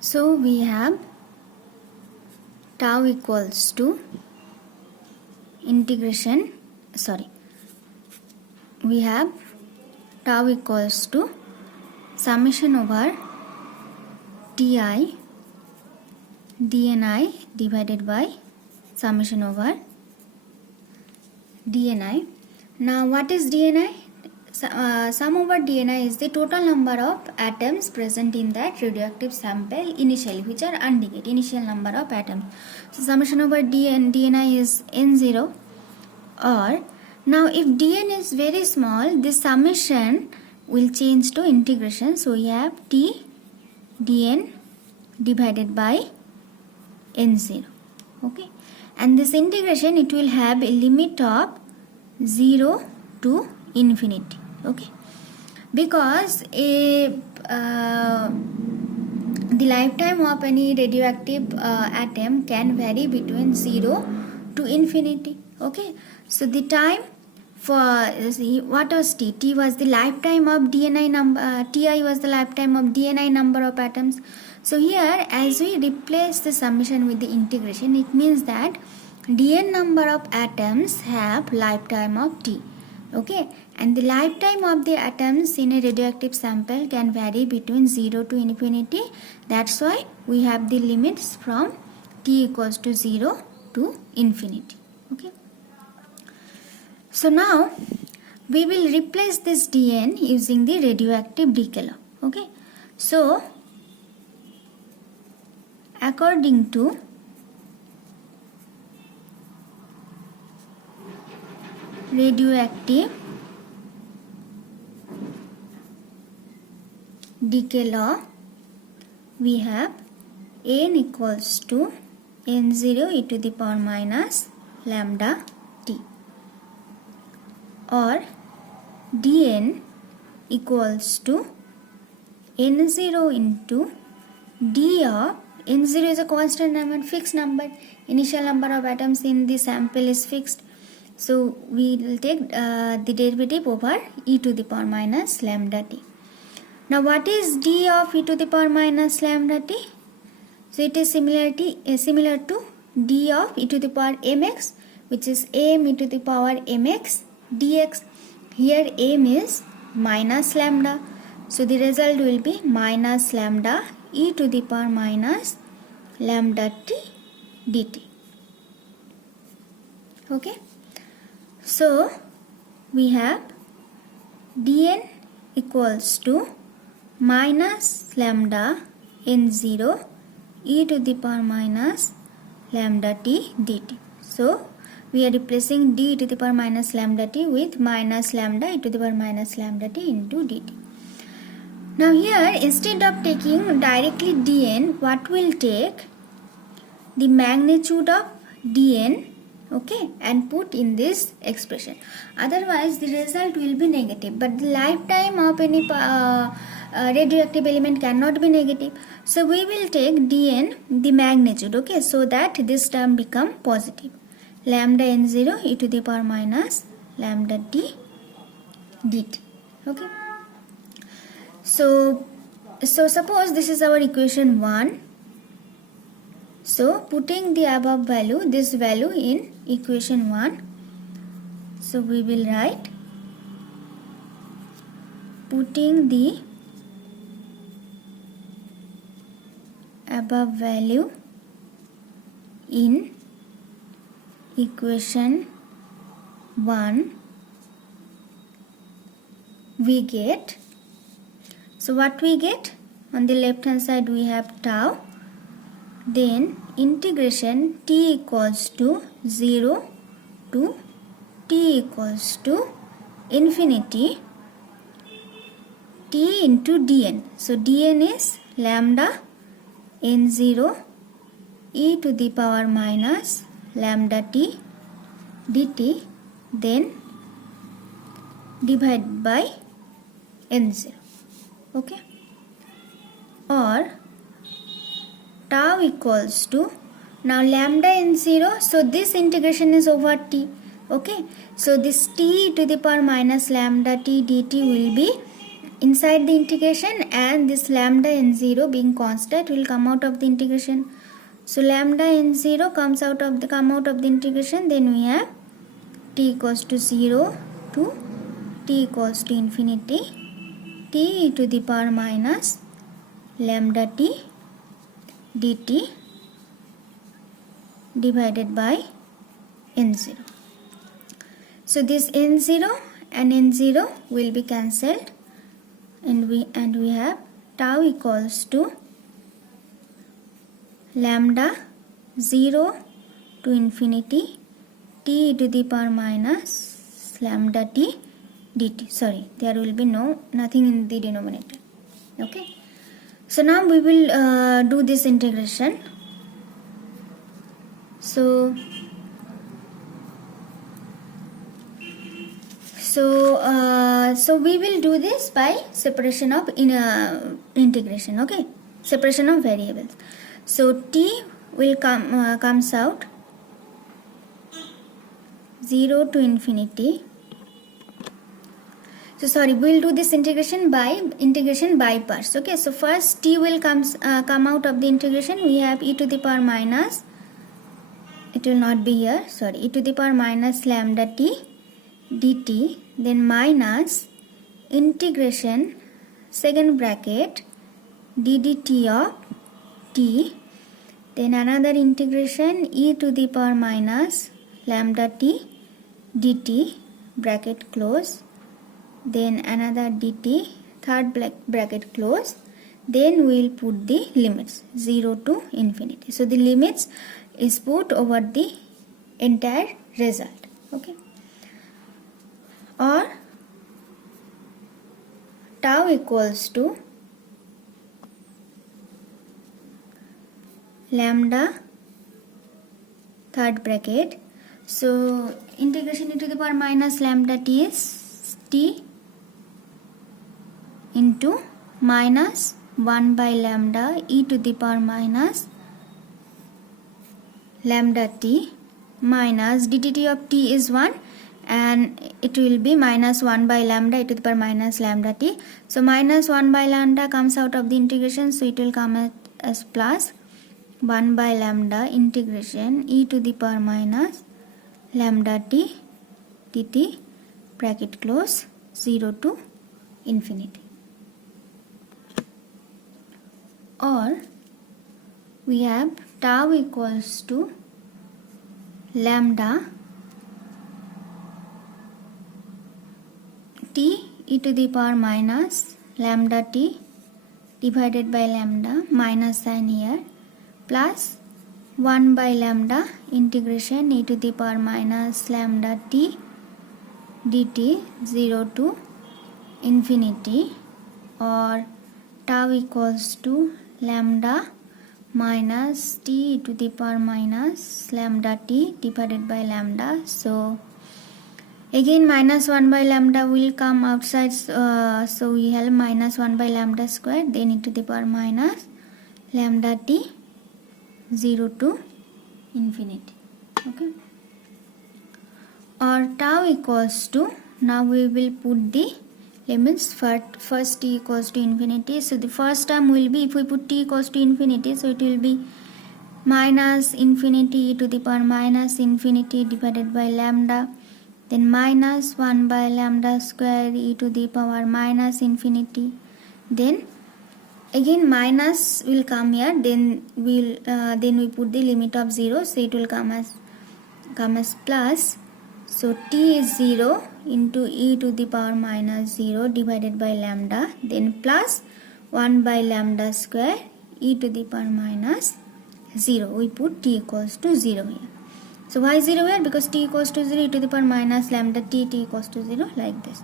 So we have tau equals to we have tau equals to summation over ti dni divided by summation over dni. Now what is dni? Sum over dni is the total number of atoms present in that radioactive sample initially, which are undecayed, initial number of atoms. So summation over dni is n0. Or now if dn is very small, this summation will change to integration. So we have t dn divided by n0. Okay, and this integration, it will have a limit of 0 to infinity. Okay, because the lifetime of any radioactive atom can vary between 0 to infinity. Okay, so the time for what was t? T was the lifetime of dni number, ti was the lifetime of dni number of atoms. So here, as we replace the summation with the integration, it means that dn number of atoms have lifetime of t. Okay, and the lifetime of the atoms in a radioactive sample can vary between 0 to infinity. That's why we have the limits from t equals to 0 to infinity. Okay, so now we will replace this dn using the radioactive decay law. Okay, so according to radioactive decay law, we have n equals to n0 e to the power minus lambda t, or dn equals to n0 into d of n0 is a constant number, fixed number, initial number of atoms in the sample is fixed. So we will take the derivative over e to the power minus lambda t. Now what is d of e to the power minus lambda t? So it is similar to d of e to the power mx, which is m e to the power mx dx. Here m is minus lambda. So the result will be minus lambda e to the power minus lambda t dt. Okay. So we have dn equals to minus lambda n0 e to the power minus lambda t dt. So we are replacing d to the power minus lambda t with minus lambda e to the power minus lambda t into dt. Now here, instead of taking directly dn, what will take the magnitude of dn, okay, and put in this expression. Otherwise the result will be negative, but the lifetime of any radioactive element cannot be negative. So we will take dn the magnitude, okay, so that this term become positive, lambda n0 e to the power minus lambda t dt. Okay, so suppose this is our equation 1. So putting the above value, this value in equation 1, so we will write, putting the above value in equation 1, we get, so what we get? On the left hand side we have tau, then integration t equals to 0 to t equals to infinity t into dn. So dn is lambda n0 e to the power minus lambda t dt, then divide by n0. Okay, or tau equals to, now lambda n0, so this integration is over t. Okay, so this t to the power minus lambda t dt will be inside the integration, and this lambda n0 being constant will come out of the integration. So lambda n0 come out of the integration. Then we have t equals to 0 to t equals to infinity, t e to the power minus lambda t dt divided by n0. So this n0 and n0 will be cancelled, and we have tau equals to lambda 0 to infinity t e to the power minus lambda t dt. Sorry, there will be nothing in the denominator. Okay. So now we will do this integration. So we will do this by separation of integration. Okay, separation of variables. So t will comes out 0 to infinity. So sorry, we will do this integration by parts. Okay, so first t will come out of the integration. We have e to the power minus, it will not be here, sorry, e to the power minus lambda t dt, then minus integration second bracket d dt of t, then another integration e to the power minus lambda t dt bracket close, then another dt third bracket close, then we will put the limits 0 to infinity. So the limits is put over the entire result. Okay, or tau equals to lambda third bracket. So integration e to the power minus lambda t is t into minus 1 by lambda e to the power minus lambda t minus ddt of t is 1, and it will be minus 1 by lambda e to the power minus lambda t. So minus 1 by lambda comes out of the integration, so it will come as plus 1 by lambda integration e to the power minus lambda t dt bracket close 0 to infinity. Or we have tau equals to lambda t e to the power minus lambda t divided by lambda, minus sign here, plus 1 by lambda integration e to the power minus lambda t dt 0 to infinity, or tau equals to lambda minus t e to the power minus lambda t divided by lambda. So again minus 1 by lambda will come outside, so we have minus 1 by lambda square, then e to the power minus lambda t 0 to infinity. Okay, or tau equals to, now we will put the limits. First t equals to infinity, so the first term will be, if we put t equals to infinity, so it will be minus infinity e to the power minus infinity divided by lambda, then minus 1 by lambda square e to the power minus infinity, then again minus will come here, then we put the limit of 0, so it will come as plus. So t is 0 into e to the power minus 0 divided by lambda, then plus 1 by lambda square e to the power minus 0. We put t equals to 0 here. So why 0 here? Because t equals to 0, e to the power minus lambda t equals to 0, like this.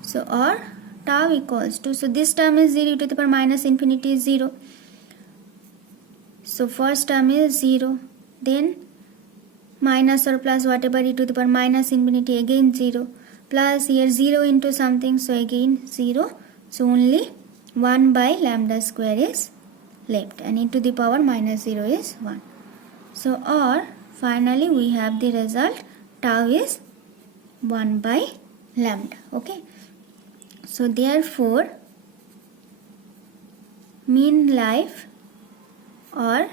So or tau equals to, so this term is 0, e to the power minus infinity is 0. So first term is 0, then minus or plus whatever e to the power minus infinity, again 0, plus here 0 into something, so again 0. So only 1 by lambda square is left, and e to the power minus 0 is 1. So or finally we have the result, tau is 1 by lambda. Okay, So therefore mean life or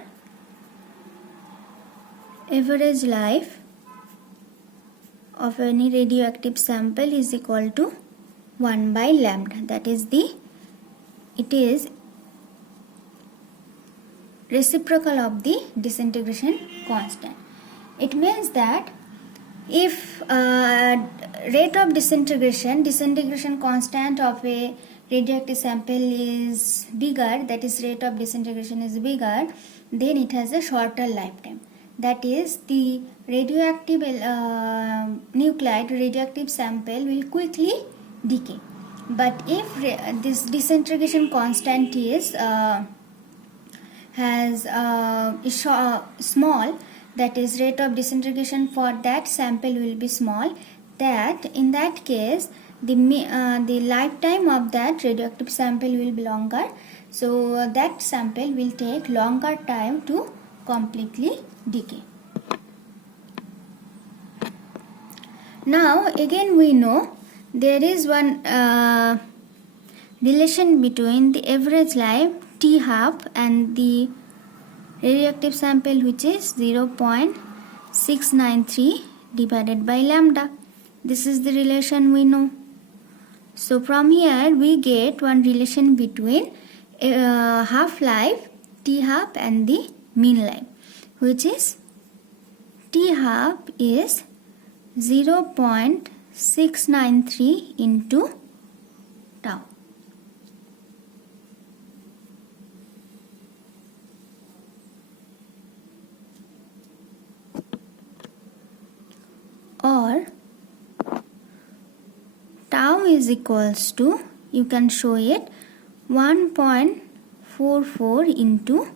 average life of any radioactive sample is equal to 1 by lambda. That is it is reciprocal of the disintegration constant. It means that if rate of disintegration constant of a radioactive sample is bigger, that is rate of disintegration is bigger, then it has a shorter lifetime. That is, the radioactive nuclide radioactive sample will quickly decay. But if this disintegration constant is small, that is rate of disintegration for that sample will be small, that in that case the lifetime of that radioactive sample will be longer, so that sample will take longer time to completely decay. Now again we know there is one relation between the average life T-half and the radioactive sample, which is 0.693 divided by lambda. This is the relation we know. So from here we get one relation between half-life T-half and the mean life, which is T-half is 0.693 into tau. Or tau is equals to, you can show it, 1.44 into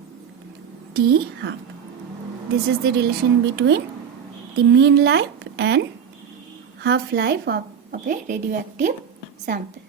T half. This is the relation between the mean life and half life of a radioactive sample.